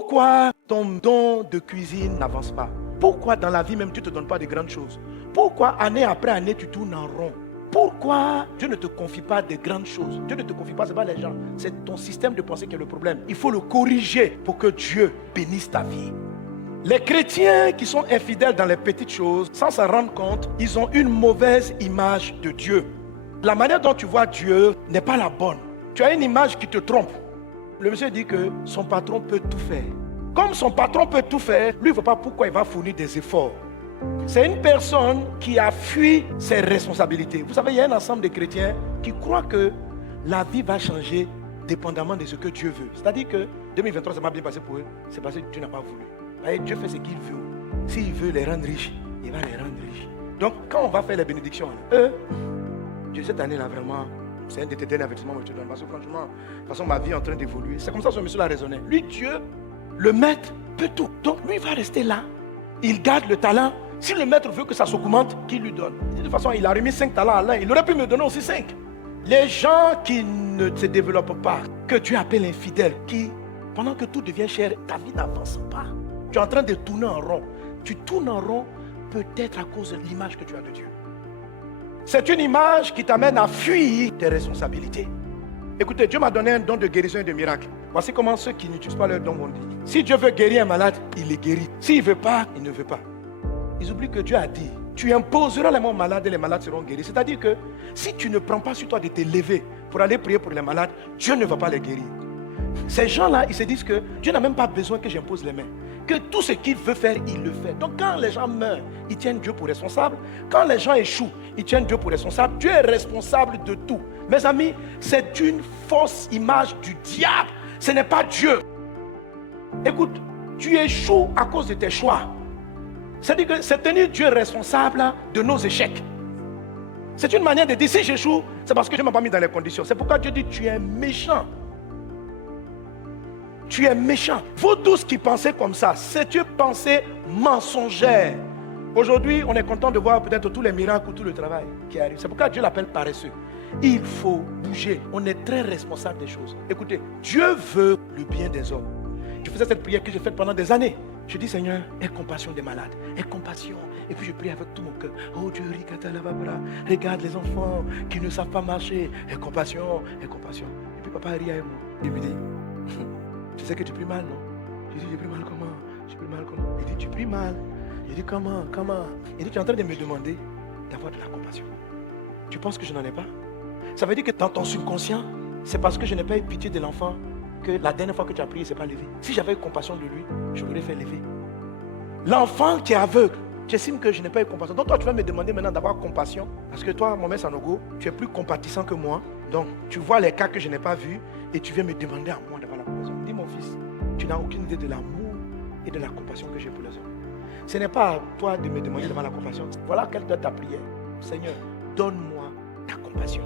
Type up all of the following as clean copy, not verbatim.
Pourquoi ton don de cuisine n'avance pas? Pourquoi dans la vie même tu ne te donnes pas de grandes choses? Pourquoi année après année tu tournes en rond? Pourquoi Dieu ne te confie pas de grandes choses? Dieu ne te confie pas, ce n'est pas les gens. C'est ton système de pensée qui est le problème. Il faut le corriger pour que Dieu bénisse ta vie. Les chrétiens qui sont infidèles dans les petites choses, sans s'en rendre compte, ils ont une mauvaise image de Dieu. La manière dont tu vois Dieu n'est pas la bonne. Tu as une image qui te trompe. Le monsieur dit que son patron peut tout faire. Comme son patron peut tout faire, lui, il ne voit pas pourquoi il va fournir des efforts. C'est une personne qui a fui ses responsabilités. Vous savez, il y a un ensemble de chrétiens qui croient que la vie va changer dépendamment de ce que Dieu veut. C'est-à-dire que 2023, ça m'a bien passé pour eux. C'est parce que Dieu n'a pas voulu. Et Dieu fait ce qu'il veut. S'il veut les rendre riches, il va les rendre riches. Donc, quand on va faire les bénédictions, Dieu, cette année-là, vraiment, c'est un de tes derniers avertissements que je te donne. Parce que franchement, de toute façon, ma vie est en train d'évoluer. C'est comme ça que ce monsieur l'a raisonné. Lui, Dieu, le maître, peut tout. Donc, lui, il va rester là. Il garde le talent. Si le maître veut que ça s'augmente, qu'il lui donne. De toute façon, il a remis 5 talents à l'un. Il aurait pu me donner aussi 5. Les gens qui ne se développent pas, que Dieu appelle infidèles, qui, pendant que tout devient cher, ta vie n'avance pas. Tu es en train de tourner en rond. Tu tournes en rond peut-être à cause de l'image que tu as de Dieu. C'est une image qui t'amène à fuir tes responsabilités. Écoutez, Dieu m'a donné un don de guérison et de miracle. Voici comment ceux qui n'utilisent pas leur don vont dire. Si Dieu veut guérir un malade, il les guérit. S'il ne veut pas, il ne veut pas. Ils oublient que Dieu a dit, tu imposeras les mots malades et les malades seront guéris. C'est-à-dire que si tu ne prends pas sur toi de te lever pour aller prier pour les malades, Dieu ne va pas les guérir. Ces gens-là, ils se disent que Dieu n'a même pas besoin que j'impose les mains. Que tout ce qu'il veut faire, il le fait. Donc quand les gens meurent, ils tiennent Dieu pour responsable. Quand les gens échouent, ils tiennent Dieu pour responsable. Dieu est responsable de tout. Mes amis, c'est une fausse image du diable. Ce n'est pas Dieu. Écoute, tu échoues à cause de tes choix. C'est-à-dire que c'est tenir Dieu responsable de nos échecs. C'est une manière de dire, si j'échoue, c'est parce que Dieu ne m'a pas mis dans les conditions. C'est pourquoi Dieu dit, tu es méchant. Tu es méchant. Vous tous qui pensez comme ça, c'est une pensée mensongère. Aujourd'hui, on est content de voir peut-être tous les miracles ou tout le travail qui arrive. C'est pourquoi Dieu l'appelle paresseux. Il faut bouger. On est très responsable des choses. Écoutez, Dieu veut le bien des hommes. Je faisais cette prière que j'ai faite pendant des années. Je dis, Seigneur, aie compassion des malades. Aie compassion. Et puis je prie avec tout mon cœur. Oh Dieu, regarde les enfants qui ne savent pas marcher. Aie compassion, aie compassion. Et puis papa rit avec moi. Il me dit, tu sais que tu pries mal, non? Je dis, j'ai pris mal comment? J'ai pris mal comment? Il dit, tu pries mal. Je dis, comment? Il dit, tu es en train de me demander d'avoir de la compassion. Tu penses que je n'en ai pas? Ça veut dire que dans ton subconscient, c'est parce que je n'ai pas eu pitié de l'enfant que la dernière fois que tu as prié, il ne s'est pas levé. Si j'avais eu compassion de lui, je l'aurais fait lever. L'enfant qui est aveugle, tu estimes que je n'ai pas eu compassion. Donc toi, tu vas me demander maintenant d'avoir compassion. Parce que toi, Mohamed Sanogo, tu es plus compatissant que moi. Donc, tu vois les cas que je n'ai pas vus et tu viens me demander à moi d'avoir la compassion. Dis mon fils, tu n'as aucune idée de l'amour et de la compassion que j'ai pour les hommes. Ce n'est pas à toi de me demander d'avoir la compassion. Voilà quelle est ta prière. Seigneur, donne-moi ta compassion.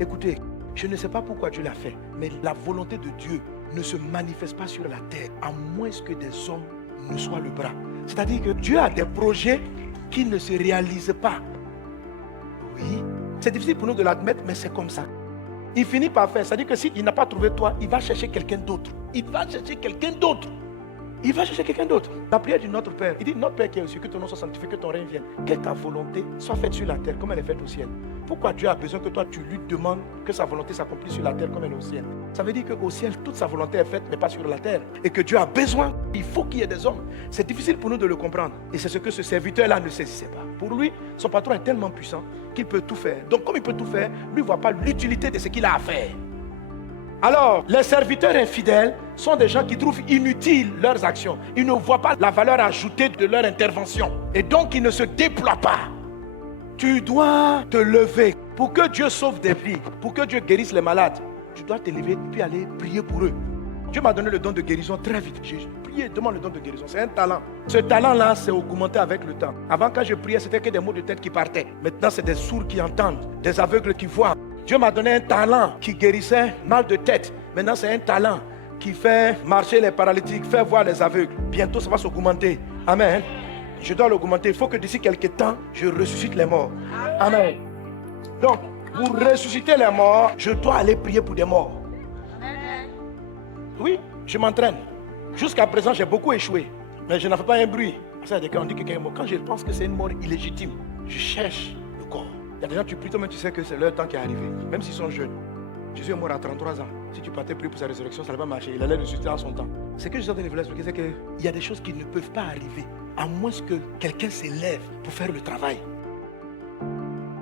Écoutez, je ne sais pas pourquoi Dieu l'a fait, mais la volonté de Dieu ne se manifeste pas sur la terre, à moins que des hommes ne soient le bras. C'est-à-dire que Dieu a des projets qui ne se réalisent pas. Oui, c'est difficile pour nous de l'admettre, mais c'est comme ça. Il finit par faire, c'est-à-dire que s'il n'a pas trouvé toi, il va chercher quelqu'un d'autre. Il va chercher quelqu'un d'autre. Il va chercher quelqu'un d'autre. La prière du Notre Père, il dit, Notre Père qui est aux cieux, que ton nom soit sanctifié, que ton règne vienne. Que ta volonté soit faite sur la terre comme elle est faite au ciel. Pourquoi Dieu a besoin que toi tu lui demandes que sa volonté s'accomplisse sur la terre comme elle est au ciel? Ça veut dire qu'au ciel, toute sa volonté est faite, mais pas sur la terre. Et que Dieu a besoin, il faut qu'il y ait des hommes. C'est difficile pour nous de le comprendre. Et c'est ce que ce serviteur-là ne saisissait pas. Pour lui, son patron est tellement puissant qu'il peut tout faire. Donc comme il peut tout faire, lui ne voit pas l'utilité de ce qu'il a à faire. Alors, les serviteurs infidèles sont des gens qui trouvent inutiles leurs actions. Ils ne voient pas la valeur ajoutée de leur intervention. Et donc, ils ne se déploient pas. Tu dois te lever pour que Dieu sauve des vies, pour que Dieu guérisse les malades. Tu dois te lever puis aller prier pour eux. Dieu m'a donné le don de guérison très vite. J'ai prié, demande le don de guérison. C'est un talent. Ce talent-là, c'est augmenté avec le temps. Avant, quand je priais, c'était que des mots de tête qui partaient. Maintenant, c'est des sourds qui entendent, des aveugles qui voient. Dieu m'a donné un talent qui guérissait mal de tête. Maintenant, c'est un talent qui fait marcher les paralytiques, fait voir les aveugles. Bientôt, ça va s'augmenter. Amen. Je dois l'augmenter. Il faut que d'ici quelques temps, je ressuscite les morts. Amen. Donc, pour ressusciter les morts, je dois aller prier pour des morts. Oui, je m'entraîne. Jusqu'à présent, j'ai beaucoup échoué. Mais je n'en fais pas un bruit. Ça, on dit que quelqu'un est mort. Quand je pense que c'est une mort illégitime, je cherche le corps. Il y a des gens, tu pries toi-même, tu sais que c'est leur temps qui est arrivé. Même s'ils sont jeunes. Jésus est mort à 33 ans. Si tu partais prier pour sa résurrection, ça ne va pas marcher. Il allait ressusciter en son temps. Ce que je suis en train de vous expliquer, c'est qu'il y a des choses qui ne peuvent pas arriver, à moins que quelqu'un s'élève pour faire le travail.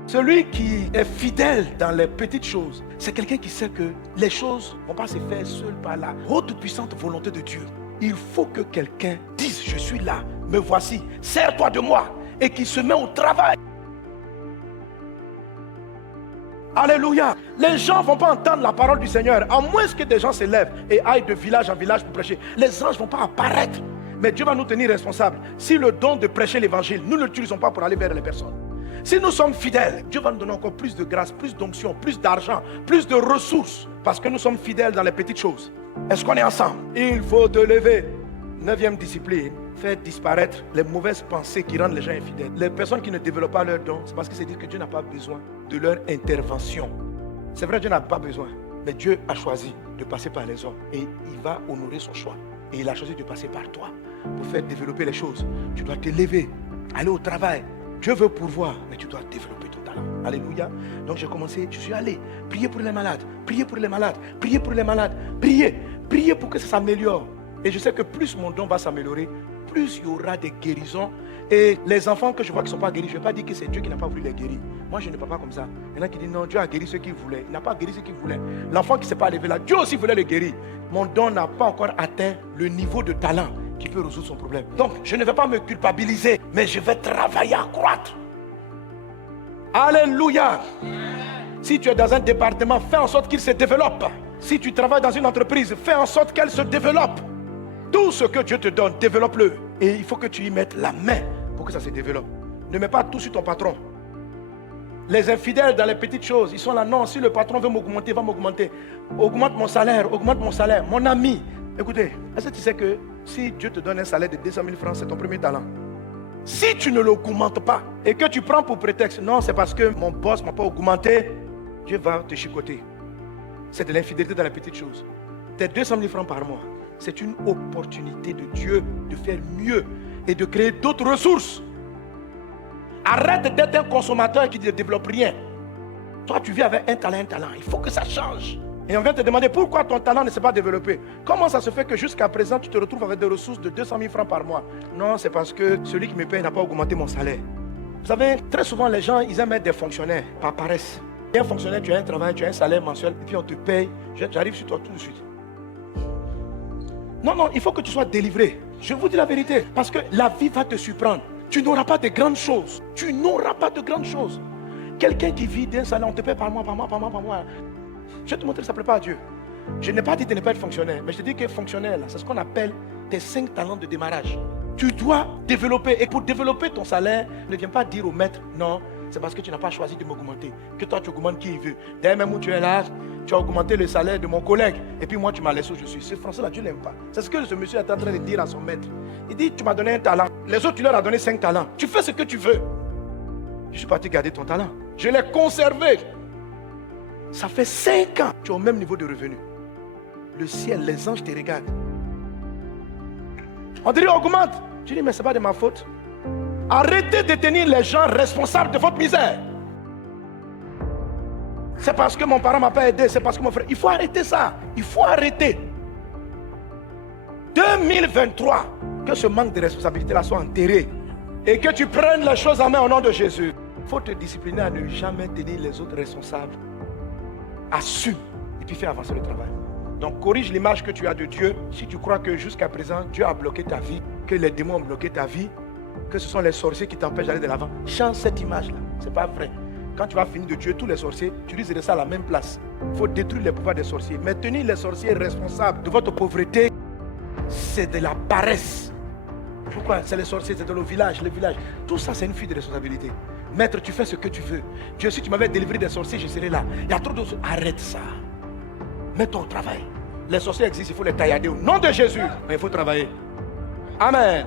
Celui qui est fidèle dans les petites choses, c'est quelqu'un qui sait que les choses ne vont pas se faire seul par la haute puissante volonté de Dieu. Il faut que quelqu'un dise, je suis là, me voici, sers-toi de moi, et qui se met au travail. Alléluia. Les gens ne vont pas entendre la parole du Seigneur, à moins que des gens se lèvent et aillent de village en village pour prêcher. Les anges ne vont pas apparaître. Mais Dieu va nous tenir responsables. Si le don de prêcher l'évangile, nous ne l'utilisons pas pour aller vers les personnes. Si nous sommes fidèles, Dieu va nous donner encore plus de grâce, plus d'onction, plus d'argent, plus de ressources. Parce que nous sommes fidèles dans les petites choses. Est-ce qu'on est ensemble? Il faut te lever. 9e discipline, faire disparaître les mauvaises pensées qui rendent les gens infidèles. Les personnes qui ne développent pas leurs dons, c'est parce que c'est dire que Dieu n'a pas besoin de leur intervention. C'est vrai, Dieu n'a pas besoin. Mais Dieu a choisi de passer par les hommes. Et il va honorer son choix. Et il a choisi de passer par toi pour faire développer les choses. Tu dois te lever, aller au travail. Dieu veut pourvoir, mais tu dois développer ton talent. Alléluia. Donc j'ai commencé, je suis allé prier pour les malades, prier pour les malades, prier pour les malades, prier pour que ça s'améliore. Et je sais que plus mon don va s'améliorer, plus il y aura des guérisons. Et les enfants que je vois qui ne sont pas guéris, je ne vais pas dire que c'est Dieu qui n'a pas voulu les guérir. Moi, je ne parle pas comme ça. Il y en a qui disent non, Dieu a guéri ceux qu'il voulait. Il n'a pas guéri ceux qu'il voulait. L'enfant qui ne s'est pas levé là, Dieu aussi voulait le guérir. Mon don n'a pas encore atteint le niveau de talent qui peut résoudre son problème. Donc, je ne vais pas me culpabiliser, mais je vais travailler à croître. Alléluia. Si tu es dans un département, fais en sorte qu'il se développe. Si tu travailles dans une entreprise, fais en sorte qu'elle se développe. Tout ce que Dieu te donne, développe-le. Et il faut que tu y mettes la main pour que ça se développe. Ne mets pas tout sur ton patron. Les infidèles dans les petites choses, ils sont là, non, si le patron veut m'augmenter, va m'augmenter. Augmente mon salaire, augmente mon salaire. Mon ami, écoutez, est-ce que tu sais que si Dieu te donne un salaire de 200 000 francs, c'est ton premier talent? Si tu ne l'augmentes pas et que tu prends pour prétexte, non, c'est parce que mon boss ne m'a pas augmenté, Dieu va te chicoter. C'est de l'infidélité dans les petites choses. Tes 200 000 francs par mois, c'est une opportunité de Dieu de faire mieux et de créer d'autres ressources. Arrête d'être un consommateur qui ne développe rien. Toi, tu vis avec un talent. Il faut que ça change. Et on vient te demander pourquoi ton talent ne s'est pas développé. Comment ça se fait que jusqu'à présent, tu te retrouves avec des ressources de 200 000 francs par mois? Non, c'est parce que celui qui me paye n'a pas augmenté mon salaire. Vous savez, très souvent, les gens, ils aiment être des fonctionnaires par paresse. Et un fonctionnaire, tu as un travail, tu as un salaire mensuel, et puis on te paye. J'arrive sur toi tout de suite. Non, il faut que tu sois délivré. Je vous dis la vérité. Parce que la vie va te surprendre. Tu n'auras pas de grandes choses. Tu n'auras pas de grandes choses. Quelqu'un qui vit d'un salaire, on te paie par mois. Je vais te montrer que ça ne plaît pas à Dieu. Je n'ai pas dit de ne pas être fonctionnaire. Mais je te dis que fonctionnaire, c'est ce qu'on appelle tes 5 talents de démarrage. Tu dois développer. Et pour développer ton salaire, ne viens pas dire au maître, non, c'est parce que tu n'as pas choisi de m'augmenter. Que toi, tu augmentes qui il veut. D'ailleurs, même où tu es là, tu as augmenté le salaire de mon collègue. Et puis moi, tu m'as laissé où je suis. Ce français-là, Dieu ne l'aime pas. C'est ce que ce monsieur est en train de dire à son maître. Il dit, tu m'as donné un talent. Les autres, tu leur as donné 5 talents. Tu fais ce que tu veux. Je suis parti garder ton talent. Je l'ai conservé. Ça fait 5 ans. Tu es au même niveau de revenu. Le ciel, les anges te regardent. On dirait augmente. Tu dis, mais ce n'est pas de ma faute. Arrêtez de tenir les gens responsables de votre misère. C'est parce que mon parent ne m'a pas aidé, c'est parce que mon frère... Il faut arrêter ça. Il faut arrêter. 2023, que ce manque de responsabilité-là soit enterré. Et que tu prennes les choses en main au nom de Jésus. Il faut te discipliner à ne jamais tenir les autres responsables. Assume. Et puis fais avancer le travail. Donc corrige l'image que tu as de Dieu. Si tu crois que jusqu'à présent, Dieu a bloqué ta vie, que les démons ont bloqué ta vie, que ce sont les sorciers qui t'empêchent d'aller de l'avant, change cette image-là. Ce n'est pas vrai. Quand tu vas finir de tuer tous les sorciers, tu risques de rester à la même place. Il faut détruire les pouvoirs des sorciers. Mais tenir les sorciers responsables de votre pauvreté, c'est de la paresse. Pourquoi? C'est les sorciers, c'est dans le village, Tout ça, c'est une fuite de responsabilité. Maître, tu fais ce que tu veux. Dieu, si tu m'avais délivré des sorciers, je serais là. Il y a trop de... Arrête ça. Mets-toi au travail. Les sorciers existent, il faut les taillader au nom de Jésus. Mais il faut travailler. Amen.